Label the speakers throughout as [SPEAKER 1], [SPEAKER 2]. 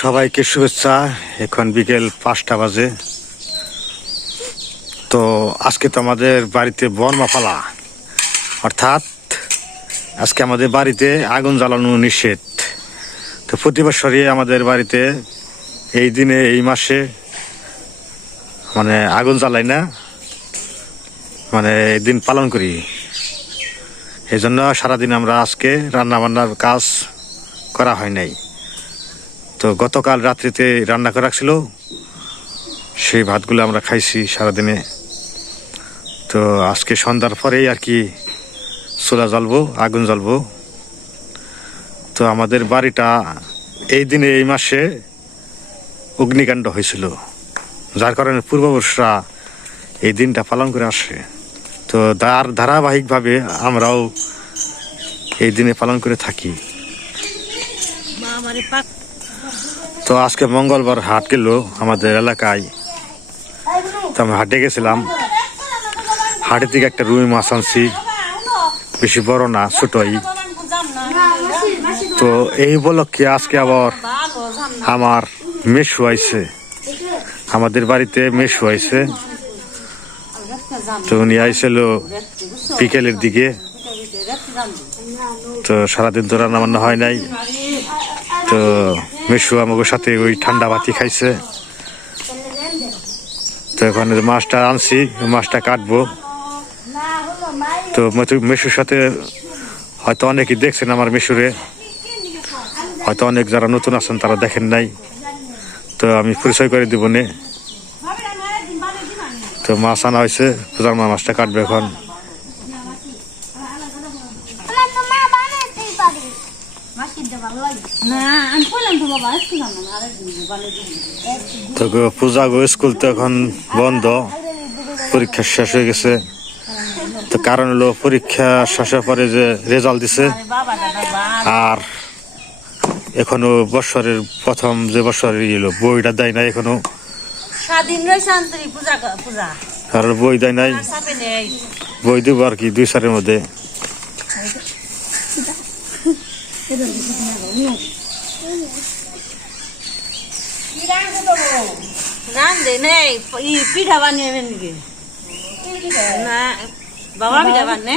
[SPEAKER 1] সবাইকে শুভেচ্ছা। এখন বিকেল পাঁচটা বাজে। তো আজকে তো আমাদের বাড়িতে বনমাফালা অর্থাৎ আজকে আমাদের বাড়িতে আগুন জ্বালানো নিষেধ। তো প্রতি বছরই আমাদের বাড়িতে এই দিনে, এই মাসে মানে আগুন জ্বালাই না মানে এই দিন পালন করি। এই জন্য সারাদিন আমরা আজকে রান্নাবান্নার কাজ করা হয় নাই। তো গতকাল রাত্রিতে রান্না করে রাখছিল সেই ভাতগুলো আমরা খাইছি সারাদিনে। তো আজকে সন্ধ্যার পরেই আর কি চুলা জ্বালবো, আগুন জ্বালবো। তো আমাদের বাড়িটা এই দিনে এই মাসে অগ্নিকাণ্ড হয়েছিল। যার কারণে পূর্বপুরুষরা এই দিনটা পালন করে আসে তো তার ধারাবাহিকভাবে আমরাও এই দিনে পালন করে থাকি। তো আজকে মঙ্গলবার হাট গেল আমাদের এলাকায়। তো আমি হাটে গেছিলাম। হাটের থেকে একটা রুই মাছ আনছি। বেশি বড় না, ছোটই। তো এই উপলক্ষে আজকে আবার আমার মেশু আইছে। আমাদের বাড়িতে মেশু আইছে। তো উনি আইছিল বিকেলের দিকে। তো সারাদিন তো রান্না বান্না হয় নাই। তো মেশু আমাকে সাথে ওই ঠান্ডা বাতি খাইছে। তো এখন মাছটা আনছি, মাছটা কাটবো। তো মেশু- মেশুর সাথে হয়তো অনেকেই দেখছেন আমার মেশুরে। হয়তো অনেক যারা নতুন আছেন তারা দেখেন নাই। তো আমি পরিচয় করে দিব নে। তো মাছ আনা হয়েছে মা মাছটা কাটবে এখন
[SPEAKER 2] আমার তো মা বানাতেই পারে মাছ কিনতে ভালো লাগে
[SPEAKER 3] না আমি বললাম তো
[SPEAKER 1] পূজা গো স্কুল তো এখন বন্ধ পরীক্ষা শেষ হয়ে গেছে। তো কারণ হলো পরীক্ষা শেষের পরে যে রেজাল্ট দিছে
[SPEAKER 3] আরে
[SPEAKER 1] এখনও বছরের প্রথম যে বছরের এলো বইটা দেয় নাই এখনও।
[SPEAKER 3] স্বাধীন রয়েছে আন্তরিক পূজা কর- পূজা।
[SPEAKER 1] আর বই দেয় নাই। বই দিব আর কি দুই সালের মধ্যে।
[SPEAKER 3] রান্ধে নেই ই পিঠা বানিয়ে নাকি? না বাবা পিঠা বানে।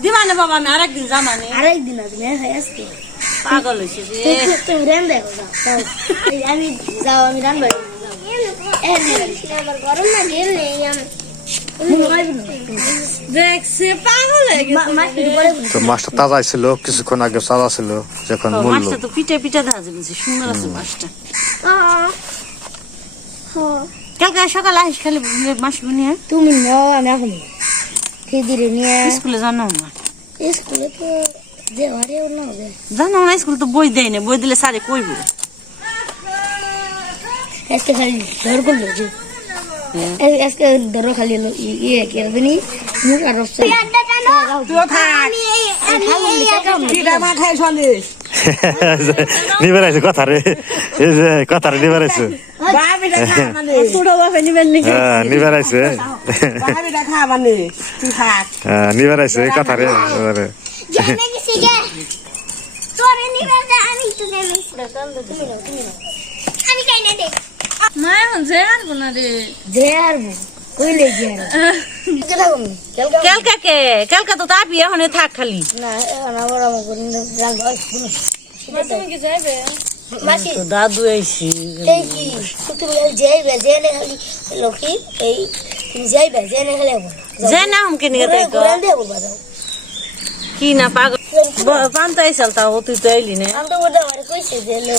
[SPEAKER 3] দিবা না বাবা আমি আরেকদিন জামানে
[SPEAKER 2] আরেকদিন আসবে হ্যাঁ আজকে।
[SPEAKER 3] পাগল হয়েছে
[SPEAKER 2] তুমি- রান দেখো আমি যাও আমি রান বাড়ি গরম না। গেলে
[SPEAKER 1] তো মাছটা তাজা ছিল কিছুক্ষণ আগে তাজা ছিল যখন
[SPEAKER 3] মাছটা তো পিঠে পিঠে দেখা যাবে সুন্দর আছে মাছটা। কালকে সকালে আসিস খালি মাছ নিয়ে
[SPEAKER 2] তুমি নাও আমি এখন দিদিরে নিয়ে
[SPEAKER 3] স্কুলে জানো না
[SPEAKER 2] স্কুলে তো হারিয়েও না হবে
[SPEAKER 3] জানো না স্কুলে তো বই দেয় না বই দিলে স্যারে কইব
[SPEAKER 2] আজকে খালি ধর করল যে আজ- আজকে ধরো খালি ইয়ে কে দিনি মুখ আর রসে
[SPEAKER 1] নিবে রাখছে কথা রে এই যে কথা রে কথা রে এবারে।
[SPEAKER 2] আমি খাই না দে।
[SPEAKER 3] মা এখন যে আর না রে
[SPEAKER 2] যে আর কইলে যে আর। কেলা কেলকা?
[SPEAKER 3] কে কালকা তো তাপি এখন থাক খালি। দাদু আইছি।
[SPEAKER 2] এই কি? তুমি যাইবে জেনে খালি লোকি এই তুমি যাইবে জেনে খালি
[SPEAKER 3] যে না হুমকে নিয়ে কি না পাগল? পান্তা আইসাল তাও তুই তো আইলি না।
[SPEAKER 2] কইছে যে এলো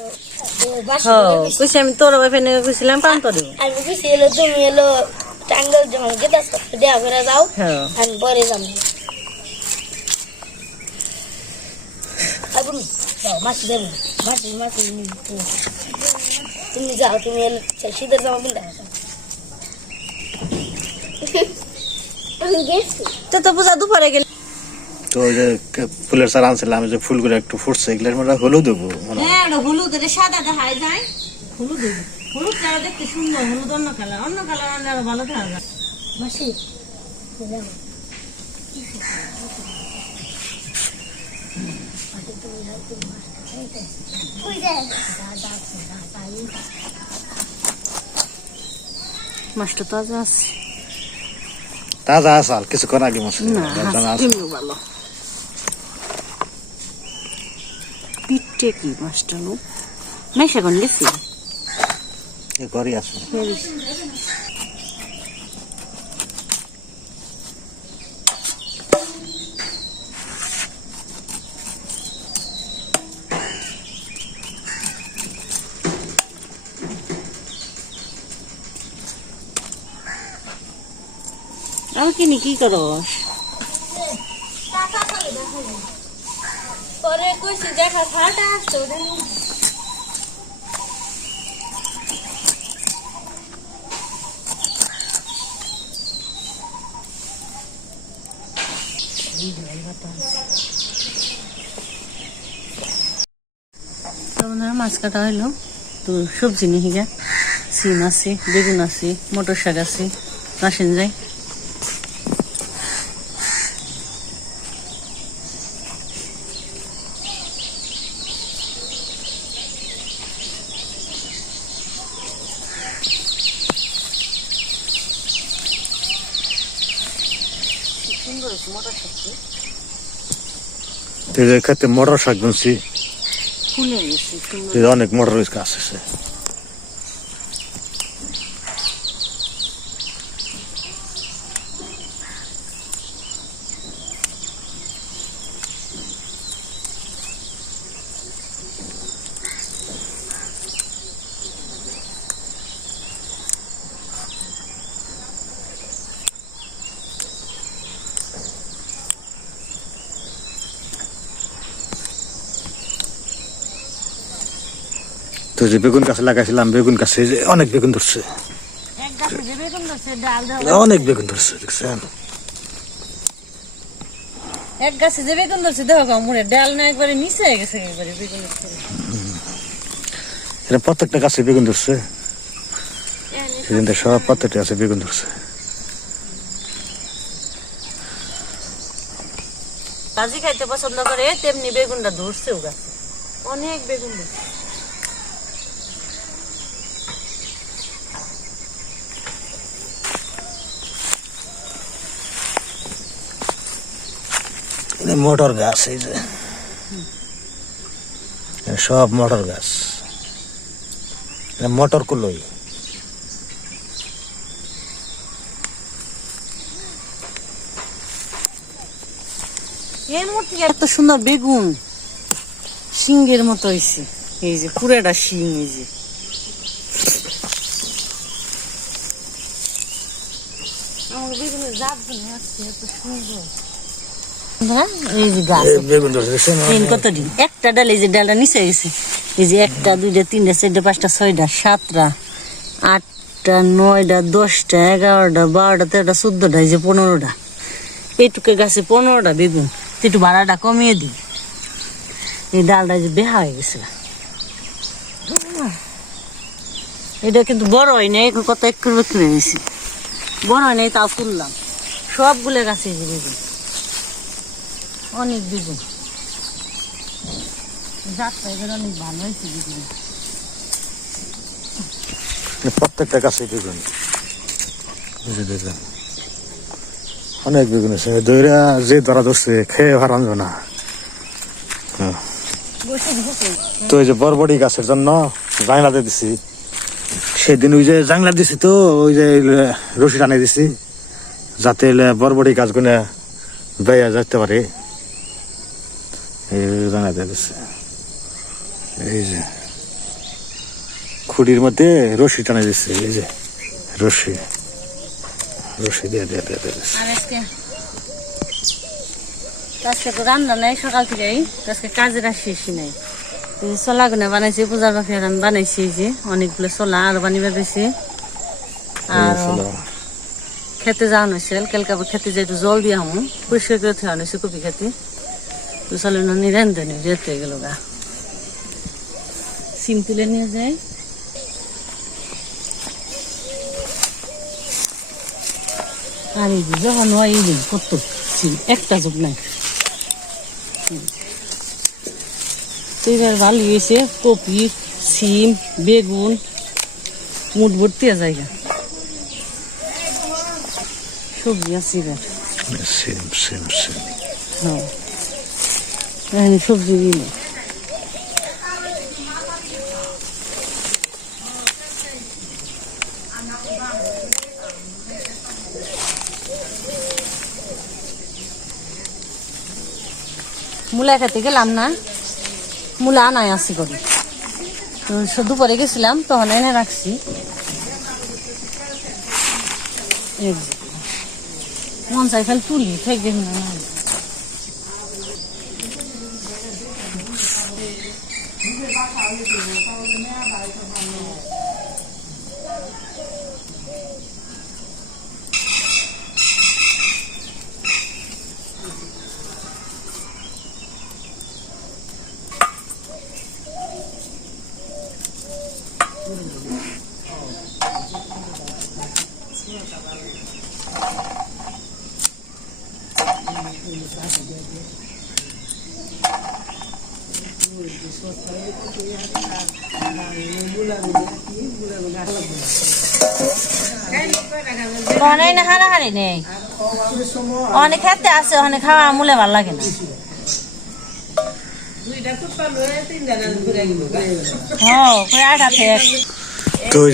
[SPEAKER 2] বাসি
[SPEAKER 3] হ কইছি আমি তোর নিয়ে কইছিলাম পান্তা দেব।
[SPEAKER 2] আমি কইছি এলো তুমি এলো টাঙ্গল যখন গেতা দেয়া করে যাও
[SPEAKER 3] হ্যাঁ।
[SPEAKER 2] আমি পরে যাম। আর তুমি যাও মাসি দেবো। মাসি মাসি তুমি তুমি যাও তুমি এলো শীতের জামা কিনতে আসো। আমি গেছি
[SPEAKER 3] তো তো পূজা দুপুরে গেলি
[SPEAKER 1] তো যে ফুলের চারা আনছিলাম যে ফুলগুলো একটু ফুটছে এগুলোর মধ্যে হলুদ দেবো হ্যাঁ।
[SPEAKER 3] হলুদ সাদা দেখায় যায় হলুদ হলুদ কালার দেখতে সুন্দর হলুদ অন্য কালার। অন্য কালার আনলে আরও ভালো তাজা আছে।
[SPEAKER 1] তাজা আছে আর কিছুক্ষণ আগে মাছ
[SPEAKER 3] পিঠে কি মাছটা লোক মেশা গেছি?
[SPEAKER 1] ঘরে আছে।
[SPEAKER 3] কিনি কি করস
[SPEAKER 2] পরে কইছি দেখা ফাটা আসতো
[SPEAKER 3] তোমার মাছ কাটা হইল। তো সবজি নিয়ে যা সিম আছে, বেগুন আছে, মটর শাক আছে রাসেন যাই।
[SPEAKER 1] এই যে খেতে মটর শাক বুনছি অনেক মটর গাছ আছে যে বেগুন গাছ লাগাইছিলাম বেগুন গাছে যে অনেক বেগুন ধরছে। অনেক বেগুন ধরছে দেখছেন?
[SPEAKER 3] এক গাছে যে বেগুন ধরছে দেখো মুড়ে ডাল না একবারে নিচে হয়ে গেছে একবারে বেগুন
[SPEAKER 1] এটা প্রত্যেকটা গাছে বেগুন ধরছে। সেদিন সব প্রত্যেকটা গাছে বেগুন ধরছে।
[SPEAKER 3] ভাজি খাইতে পছন্দ করে তেমনি বেগুনটা ধরছেও গাছে। অনেক বেগুন ধরছে।
[SPEAKER 1] মটর গাছ, এই যে। সব মটর গাছ। মটর কুলোই।
[SPEAKER 3] এত সুন্দর বেগুন? সিংহের মতো হয়েছে এই যে, পুরাটা শিং, এই যে। আমার বেগুনের জাত এত সুন্দর। এই যে গাছ।
[SPEAKER 1] বেগুন
[SPEAKER 3] কত দিন একটা ডাল এই যে ডালটা নিচে গেছে এই যে একটা দুইটা তিনটা চারটা পাঁচটা ছয়টা সাতটা আটটা নয়টা দশটা এগারোটা বারোটা তেরোটা চোদ্দটা এই যে পনেরোটা। এইটুকু গাছে পনেরোটা বেগুন। একটু ভাড়াটা কমিয়ে দিই এই ডালটা যে বেহা হয়ে গেছে এটা কিন্তু বড় হয় এখন কত এক করে হয়েছে। বড় হয় নাই তাও তুললাম। সবগুলো গাছে বেগুন। অনেক বেগুন। জাতটা এবার অনেক ভালো হয়েছে বেগুন।
[SPEAKER 1] প্রত্যেকটা গাছে বেগুন। এই যে দেখেন অনেক বেগুন আছে। দইরা যে ধরা ধরছে খেয়ে হারান না।
[SPEAKER 3] বসে
[SPEAKER 1] তো ওই যে বরবড়ি গাছের জন্য জাংলাতে দিছি। সেদিন ওই যে জাংলা দিছি তো ওই যে রশি টানে দিছি যাতে বরবড়ি গাছগুলো বেয়া যেতে পারে। জাংলাতে এই যে খুঁড়ির মধ্যে রশি টানে দিছি এই যে রশি। রশি দিয়ে দিয়ে দিয়ে দিয়ে দিছি।
[SPEAKER 3] আজকে আজকে তো রান্না নাই সকাল থেকেই তো আজকে কাজের শেষই নাই। এই যে ছোলা গুনা বানাইছি পূজার বাকি আমি বানাইছি যে অনেকগুলো ছোলা আর বানিয়ে দিয়েছি আর খেতে যাওয়ানো হয়েছিল খেতে একটু জল দিয়ে আমু পরিষ্কার করে থাকা হয়েছে কপি খেতে। তো চলে না নিরান্তে নেই যেতে গেল গা। সিম তুলে নিয়ে যায় আর এই যে যখন হয় এই কত সিম একটা যোগ নাই। তো এবার ভালো হয়েছে কপি সিম বেগুন মুট ভর্তি জায়গা সবজি আছে এবার।
[SPEAKER 1] Same same same.
[SPEAKER 3] হ্যাঁ। সবজি দিলে মূলা খেতে গেলাম না। মূলা আনাই আসি করি তো সে দুপুরে গেছিলাম, তখন এনে রাখছি। মন চাই খালি তুলি, ঠিক না Hidupmu. অনেক না হারাহারি নেই। অনেক খেতে আছে, অনেক খাওয়া মূলে ভালো লাগে না। হ্যাঁ
[SPEAKER 1] তো ওই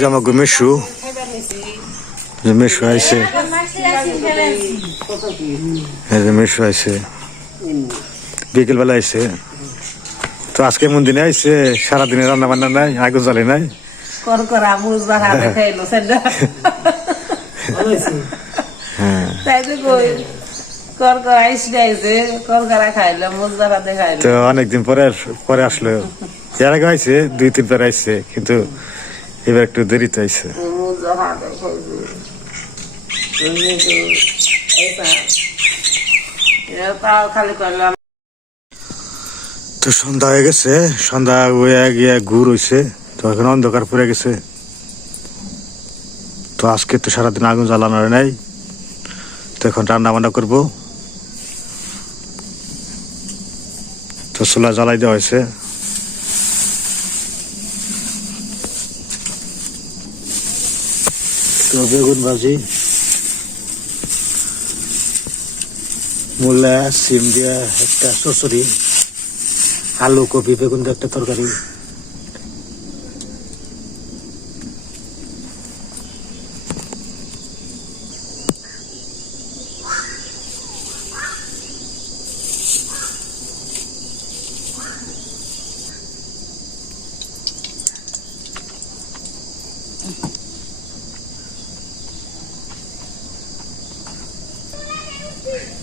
[SPEAKER 1] আইছে। তো আজকে এমন দিনে আইছে সারাদিনে রান্না বান্না নাই আগুন জ্বালে নাই।
[SPEAKER 4] কর মুজ বাড়া দেখাইলো সেটা
[SPEAKER 1] হ্যাঁ।
[SPEAKER 4] তাই তো কই কর করা আইসি আইছে খাইলো মুজ বাড়া দেখাইলো
[SPEAKER 1] তো অনেকদিন পরে পরে আসলো। এর আগে আইছে দুই আইছে কিন্তু এবার একটু দেরিতে আইছে।
[SPEAKER 4] মুজ বাড়া দেখাইছে তাও খালি করলাম
[SPEAKER 1] তো সন্ধ্যা হয়ে গেছে। সন্ধ্যা হয়ে গিয়ে ঘুর হইছে। তো এখন অন্ধকার পড়ে গেছে। তো আজকে তো সারাদিন আগুন জ্বালানো নাই। তো এখন রান্না বান্না করব। তো চুলা জ্বালাই দেওয়া হয়েছে। তো বেগুন ভাজি। মূলা, সিম দিয়া একটা চচড়ি আলু কপি বেগুন একটা তরকারি।
[SPEAKER 3] দিন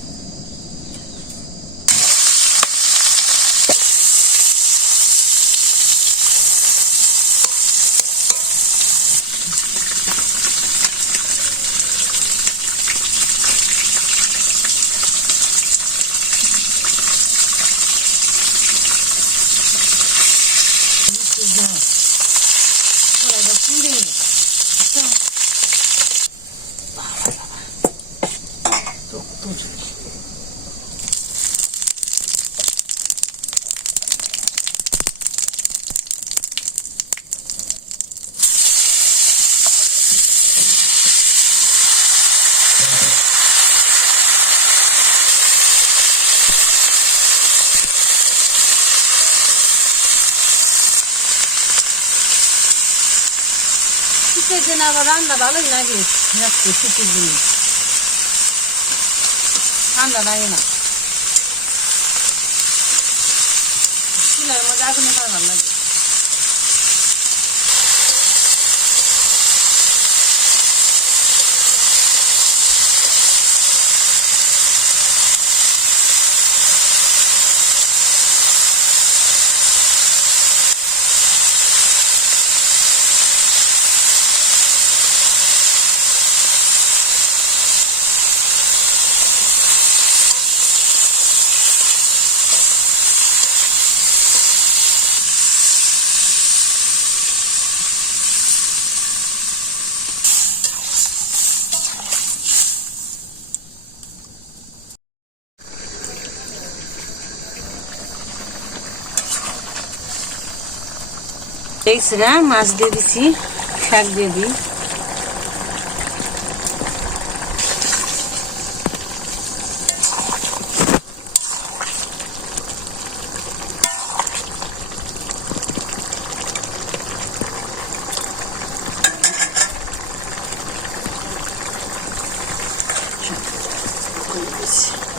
[SPEAKER 3] আবার রান্না ভালোই লাগে। রাখতে শীতের দিনে। ঠান্ডা লাগে না। চুলার মধ্যে আগুনে ভালো লাগে। এই মাছ দিয়ে দিছি শাক দিয়ে দিই Thank you.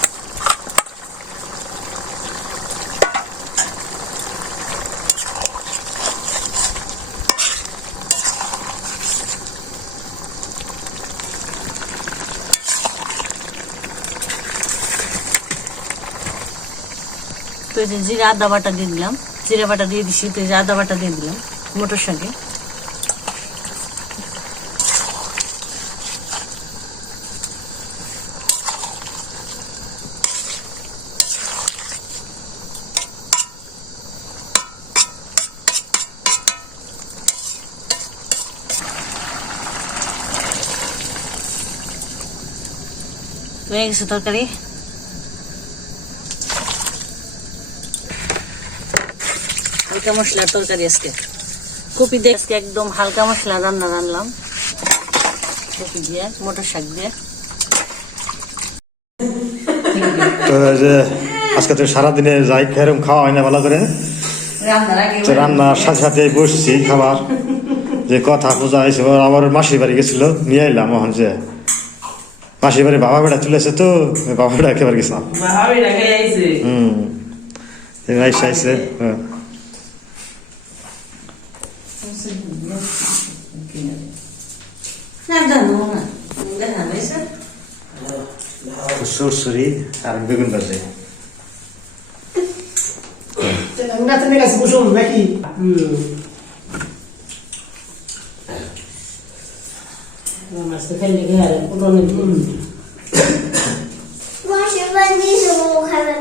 [SPEAKER 3] এই যে জিরা আদা বাটা দিয়ে দিলাম, জিরা বাটা দিয়ে দিছি, তো এই যে আদা বাটা দিয়ে দিলাম, মোটর শাকে। হয়ে গেছে তরকারি। হালকা মশলার তরকারি আজকে। কপি দিয়ে আজকে একদম হালকা মশলা রান্না রান্নাম কপি দিয়ে মোটর শাক দিয়ে।
[SPEAKER 1] তো যে আজকে তো সারাদিনে যাই খেরম খাওয়া হয় না ভালো করে।
[SPEAKER 4] রান্নার
[SPEAKER 1] তো রান্নার সাথে সাথে বসছি খাবার। যে কথা পূজা হয়েছে ও আবার মাসির বাড়ি গেছিল নিয়ে এলাম এখন যে। মাসির বাড়ি বাবা বেড়া চলেছে তো বাবা বেড়া একেবারে গেছিলাম হুম। আইসে আইসে হ্যাঁ।
[SPEAKER 3] না জানো না দেখা যাইছে
[SPEAKER 1] সুরসুরি আর বেগুন ভাজি
[SPEAKER 5] নাচনের কাছে বসুন নাকি
[SPEAKER 4] আর পুরো
[SPEAKER 2] মাসে বান্দি সব খাবে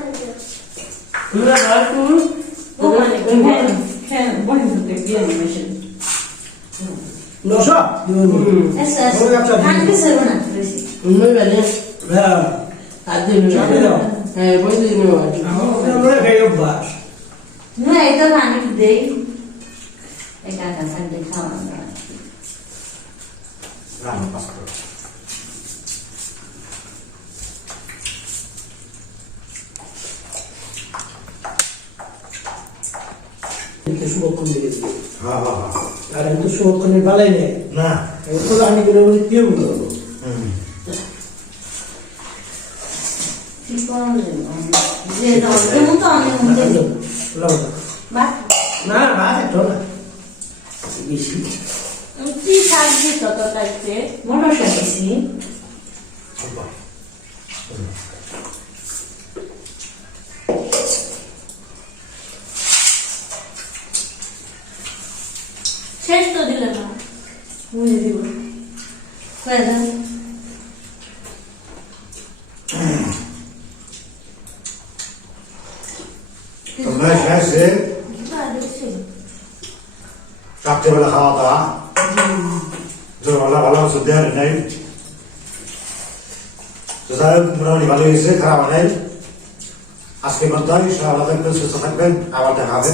[SPEAKER 5] নশো হ্যাঁ
[SPEAKER 1] হ্যাঁ হ্যাঁ হ্যাঁ
[SPEAKER 5] আর আমি তো শুভক্ষণের বালাই নেই।
[SPEAKER 1] না।
[SPEAKER 5] তো আমি করে বলি কি বলব
[SPEAKER 1] হুম।
[SPEAKER 3] ঠিক করা যে দাও যেমন তো আমি মধ্যে বা?
[SPEAKER 5] না না একটু না বেশি।
[SPEAKER 3] কি শাক দিত তরকারিতে মোটর শেষ তো দিলে না বুঝে দিব। হয়ে যাবে
[SPEAKER 1] তোমরা এসে রাত্রেবেলা খাওয়া দাওয়া। জোরবেলা ভালো নেই। মোটামুটি হয়েছে খারাপ হয় আজকে পর্যন্ত সবাই থাকবেন সুস্থ থাকবেন আবার দেখা হবে।